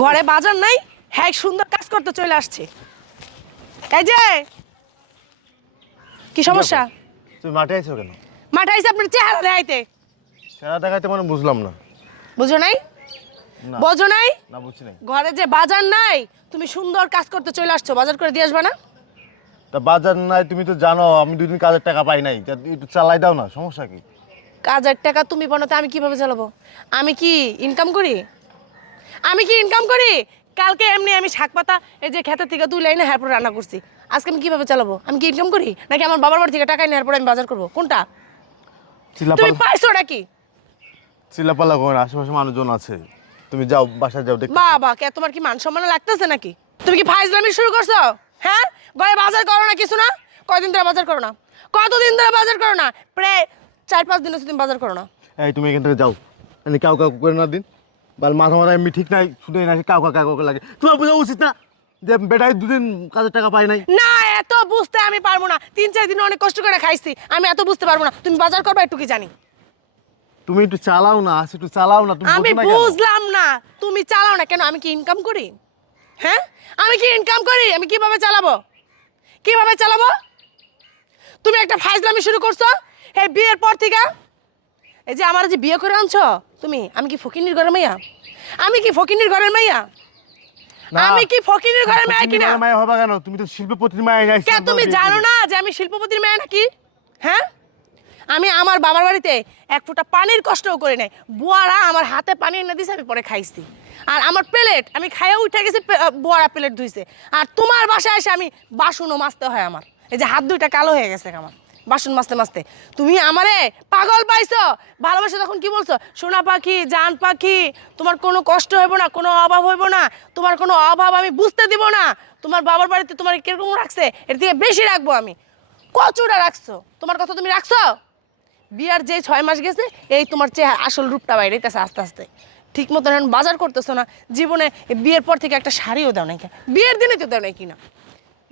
ঘরে বাজার নাই, হ্যাঁ সুন্দর কাজ করতে চলে আসছে। এই যে কি সমস্যা? তুমি মাঠে আইছো কেন? মাঠে আইসে আপনার চেহারা দেখাইতে। চেহারা দেখাইতে মানে বুঝলাম না। বুঝো নাই? না বোঝো নাই? না বুঝছি নাই। ঘরে যে বাজার নাই, তুমি সুন্দর কাজ করতে চলে আসছো, বাজার করে দিয়ে আসবা না? তা বাজার নাই, তুমি তো জানো আমি 2 দিন কাজের টাকা পাই নাই, তা একটু চালাই দাও না, সমস্যা কি? কাজের টাকা তুমি বানাতে আমি কিভাবে চালাবো? আমি কি ইনকাম করি? আমি কি ইনকাম করি? কালকে এমনি আমি শাক পাতা এই যে ক্ষেতের থেকে তুলে এনে এরপর রান্না করছি, আজকে আমি কিভাবে চালাবো? আমি কি ইনকাম করি নাকি আমার বাবার বাড়ি থেকে টাকা এনে এরপর আমি বাজার করবো? কোনটা তুমি পাইছো নাকি? চিল্লাপাল্লা করো না, আশেপাশে মানুষজন আছে, তুমি যাও বাসায় যাও দেখো। বাবা কে তোমার কি মান সম্মান লাগতেছে নাকি? তুমি কি ফাইজলামি শুরু করছো? হ্যাঁ, ঘরে বাজার করো না কিছু না? কয়দিন ধরে বাজার করো না? কতদিন ধরে বাজার করো না? প্রায় 4-5 দিন হচ্ছে তুমি বাজার করো না। এই তুমি এখান থেকে যাও, মানে কাউ কাউ করে না দিন, বাল মাথা মাথা এমনি ঠিক নাই, শুধু না কাউ কাউ লাগে, তোমার বোঝা উচিত না যে বেটাই 2 দিন কাজের টাকা পাই নাই। না, এত বুঝতে আমি পারবো না। 3-4 দিন অনেক কষ্ট করে খাইছি, আমি এত বুঝতে পারবো না। তুমি বাজার করবে একটু কি জানি। তুমি একটু চালাও না, একটু চালাও না, তুমি আমি বোঝো না কেন? বুঝলাম না তুমি চালাও না কেন? আমি কি ইনকাম করি? হ্যাঁ, আমি কি ইনকাম করি? আমি কিভাবে চালাবো? কিভাবে চালাবো? তুমি একটা ফাইজলামি শুরু করছো এই বিয়ের পর থেকে। এই যে আমার যে বিয়ে করে আনছো তুমি, আমি কি ফকিনির ঘরের মাইয়া? আমি কি ফকিনির ঘরের মাইয়া? না, আমি কি ফকিনির ঘরের মাইয়া কিনা? মায়া হবে কেন? তুমি তো শিল্পপতির মায়া গাইছো। কে তুমি জানো না যে আমি শিল্পপতির মেয়ে নাকি? হ্যাঁ, আমি আমার বাবার বাড়িতে এক ফোঁটা পানির কষ্টও করে নাই। বুয়ারা আমার হাতে পানি এনে দিয়েছে, আমি পরে খাইছি। আর আমার প্লেট আমি খাইয়া উঠে গেছি, বুয়ারা প্লেট ধুইছে। আর তোমার বাসায় এসে আমি বাসনও মাজতে হয় আমার। এই যে হাত দুইটা কালো হয়ে গেছে আমার বাসন মাজতে মাজতে। তুমি আমারে পাগল পাইছো। ভালোবাসো তখন কি বলছো? সোনা পাখি, জান পাখি, তোমার কোনো কষ্ট হইব না, কোনো অভাব হইব না, তোমার কোনো অভাব আমি বুঝতে দিব না। তোমার বাবার বাড়িতে তোমার কিরকম রাখছে এর থেকে বেশি রাখবো আমি। কচুরা রাখছো, তোমার কথা তুমি রাখছো? বিয়ার যে 6 মাস গেছে, এই তোমার চেহারা আসল রূপটা বাইরেতেছে আস্তে আস্তে। ঠিক মতো এখন বাজার করতেছো না। জীবনে বিয়ের পর থেকে একটা শাড়িও দাও নাই, বিয়ের দিনে তো দাও নাই কিনা।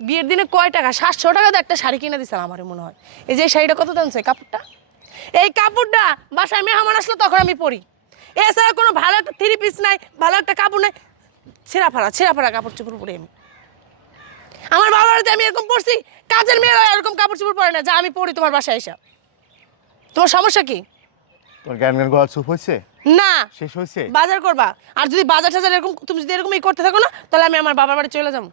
বিয়ের দিনে কয় টাকা? 700 টাকা দিয়ে একটা শাড়ি কিনে দিছিলাম আমার মনে হয়। এই যে শাড়িটা কত দাম? কাপড়টা, এই কাপড়টা বাসায় মেহমান আসলো তখন আমি পরি। এছাড়া কোনো ভালো একটা 3 পিস নাই, ভালো একটা কাপড় নাই, ছেঁড়া ফাড়া কাপড় চোপড় পরে আমি। আমার বাবার বাড়িতে আমি এরকম পরছি, কাজের মেয়েরা এরকম কাপড় চোপড় পরে না যা আমি পরি তোমার বাসায় এসে। তোমার সমস্যা কি? তোর জ্ঞান জ্ঞান গলা চুপ হয়েছে? না, শেষ হয়েছে? বাজার করবা। আর যদি বাজার টাজার এরকম তুমি যদি এরকমই করতে থাকো না, তাহলে আমি আমার বাবার বাড়ি চলে যাবো।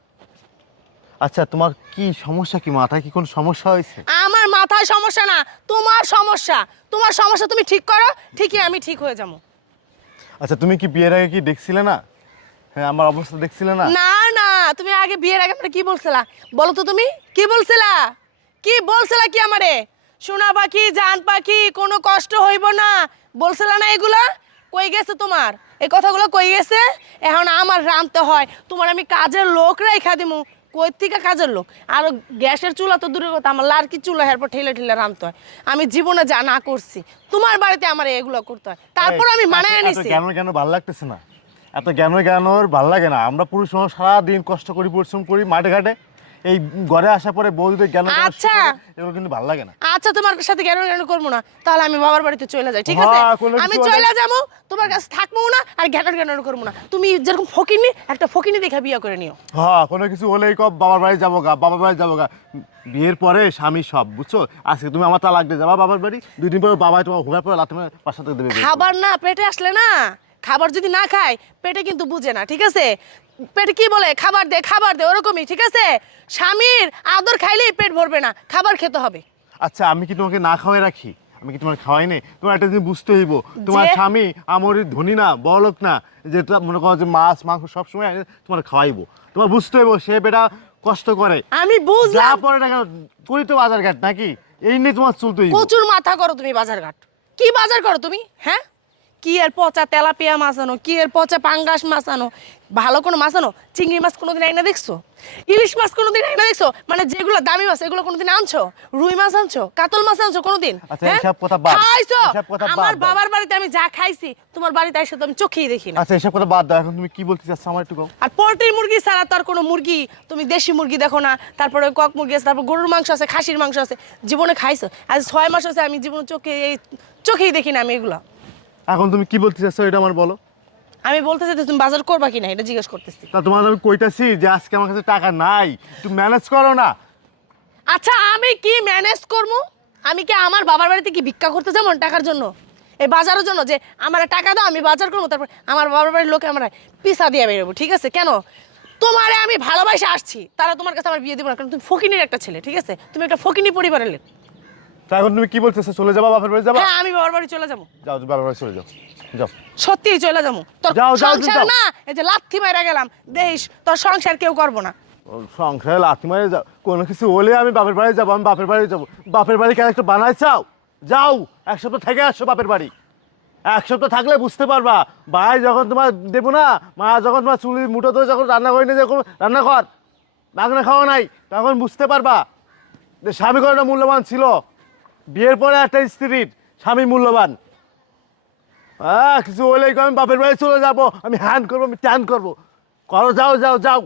আচ্ছা, তোমার কি সমস্যা? কি মাথায় কি কোনো সমস্যা হয়েছে? আমার মাথায় সমস্যা না, তোমার সমস্যা। তোমার সমস্যা তুমি ঠিক করো, ঠিকই আমি ঠিক হয়ে যাবো। আচ্ছা, তুমি কি বিয়ের আগে কি দেখছিলে না? হ্যাঁ, আমার অবস্থা দেখছিলে না? না না, তুমি আগে বিয়ের আগে আমরা কি বলছিলা বলো তো? তুমি কি বলছিলা? কি বলছিলা কি আমারে? সোনা পাখি, জান পাখি, কোনো কষ্ট হইব না বলছিলা না? এগুলা কই গেছে তোমার? এই কথাগুলো কই গেছে? এখন আমার রাঁধতে হয়, তোমার আমি কাজের লোক রেখা দিমু। কই থেকে কাজের লোক? আর গ্যাসের চুলা তো দূরের কথা, আমার লাড়কি চুলা এরপর ঠেলে ঠেলে রাঁধতে হয়। আমি জীবনে যা না করছি, তোমার বাড়িতে আমার এগুলো করতে হয়, তারপর আমি মানায় নিছি। কেন কেন ভালো লাগতেছে না? এত জ্ঞানোর ভালো লাগে না। আমরা পুরুষ মানুষ সারাদিন কষ্ট করি, পরিশ্রম করি মাঠে ঘাটে, এই ঘরে আসার পরে বৌদিদের জ্ঞান আচ্ছা, এগুলো কিন্তু ভালো লাগে না। আচ্ছা, তোমার সাথে জ্ঞান করবো না, তাহলে আমি বাবার বাড়িতে চলে যাই, ঠিক আছে? আমি চলে যাবো, তোমার কাছে থাকবো না, আর জ্ঞান করবো না। তুমি যেরকম ফকিনি, একটা ফকিনি দেখা বিয়ে করে নিও। হ্যাঁ, কোনো কিছু হলেই কব বাবার বাড়ি যাবো গা, বাবার বাড়ি যাবো গা। বিয়ের পরে স্বামী সব, বুঝছো? আজকে তুমি আমার তালাক দিয়ে যাবা বাবার বাড়ি, 2 দিন পরে বাবাই তোমার ঘোরার পরে লাথি মেরে বাসা থেকে দেবে। খাবার না পেটে আসলে না, খাবার যদি না খায় পেটে কিন্তু বুঝে না, ঠিক আছে? পেটে কি বলে? খাবার দে খাবার দে, ওরকমই, ঠিক আছে? স্বামীর আদর খাইলেই পেট ভরবে না, খাবার খেতে হবে। আচ্ছা, আমি কি তোমাকে না খাওয়াই রাখি? আমি কি তোমার খাওয়াই নেই? তোমার একটা জিনিস বুঝতে হইব, তোমার স্বামী আমার ধনী না, বড়লোক না, যেটা মনে করো যে মাছ মাংস সবসময় তোমার খাওয়াইবো। তোমার বুঝতে হইব সে বেটা কষ্ট করে। আমি বুঝলাম। পরে না কেন করি তো বাজার ঘাট নাকি, এই নিয়ে তোমার চলতে হইব। প্রচুর মাথা করো তুমি বাজার ঘাট। কি বাজার করো তুমি? হ্যাঁ, কি এর পচা তেলাপিয়া মাছ আনো, কি এর পচা পাঙ্গাস মাছ আনো, ভালো কোনো মাছ আনো? চিংড়ি মাছ কোনোদিন আইনা দেখছো? ইলিশ মাছ কোনোদিন আইনা দেখছো? মানে যেগুলো দামি মাছ এগুলো কোনোদিন আনছো? রুই মাছ আনছো? কাতল মাছ আনছো কোনোদিন? আচ্ছা, এসব কথা বাদ। খাইছো? এসব কথা বাদ আমার দাও। বাবার বাড়িতে আমি যা খাইছি তোমার বাড়িতে এসে তো আমি চোখেই দেখি না। আচ্ছা, এসব কথা বাদ দাও। এখন তুমি কি বলতে চাচ্ছ আমার একটু কও। আর পোল্ট্রি মুরগি ছাড়া তো আর কোনো মুরগি, তুমি দেশি মুরগি দেখো না, তারপরে কক মুরগি আছে, তারপর গরুর মাংস আছে, খাসির মাংস আছে, জীবনে খাইছো? আজ 6 মাস আছে আমি জীবনে চোখেই দেখি না আমি এগুলো। এখন তুমি কি বলতে চাচ্ছ এটা আমার বলো। আমি বলতে চাইতে তুমি বাজার করবা কিনা এটা জিজ্ঞেস করতেছি। তা তোমার আমি কইতাছি যে আজকে আমার কাছে টাকা নাই, তুমি ম্যানেজ করো না। আচ্ছা আমি কি ম্যানেজ করবো? আমি কি আমার বাবার বাড়িতে কি ভিক্ষা করতে যাবো টাকার জন্য, এই বাজারের জন্য যে আমার টাকা দাও আমি বাজার করবো, তারপর আমার বাবার বাড়ির লোকে আমরা পিছা দিয়ে বেরোবো? ঠিক আছে, কেন? তোমারে আমি ভালোবাসে আসছি, তারা তোমার কাছে আমার বিয়ে দেবো না, কারণ তুমি ফকিনির একটা ছেলে। ঠিক আছে, তুমি একটা ফকিনি পরিবারের লোক। তা এখন তুমি কি বলতেছো, চলে যাবা বাপের বাড়ি যাবা? হ্যাঁ আমি বাবার বাড়ি চলে যাবো। যাও, তুমি বাপের বাড়ি চলে যাও, যাও। সত্যিই চলে যাবো। তোর যাও, যাও, সংসার যাও। না, এই যে লাথি মাইরা গেলাম দেশ, তোর সংসার কেউ করবো না। ও, সংসারে লাথি মারে যাও, কোনো কিছু হলে আমি বাপের বাড়ি যাবো, আমি বাপের বাড়ি যাবো। বাপের বাড়ি কেন একটা বানাই চাও? যাও, এক সপ্তাহ থেকে আসছো বাপের বাড়ি। এক সপ্তাহ থাকলে বুঝতে পারবা, ভাই যখন তোমার দেবো না, মা যখন তোমার চুলি মুঠো ধরে যখন রান্না করি না, যখন রান্না কর মাগনা খাওয়া নাই, তখন বুঝতে পারবা যে স্বামী কতটা মূল্যবান ছিল। বিয়ের পরে একটা স্ত্রীর স্বামী মূল্যবান। কিছু হলেই আমি বাপের বাড়ি চলে যাবো, আমি হ্যান্ড করবো, আমি ট্যান করবো। করো, যাও যাও যাও।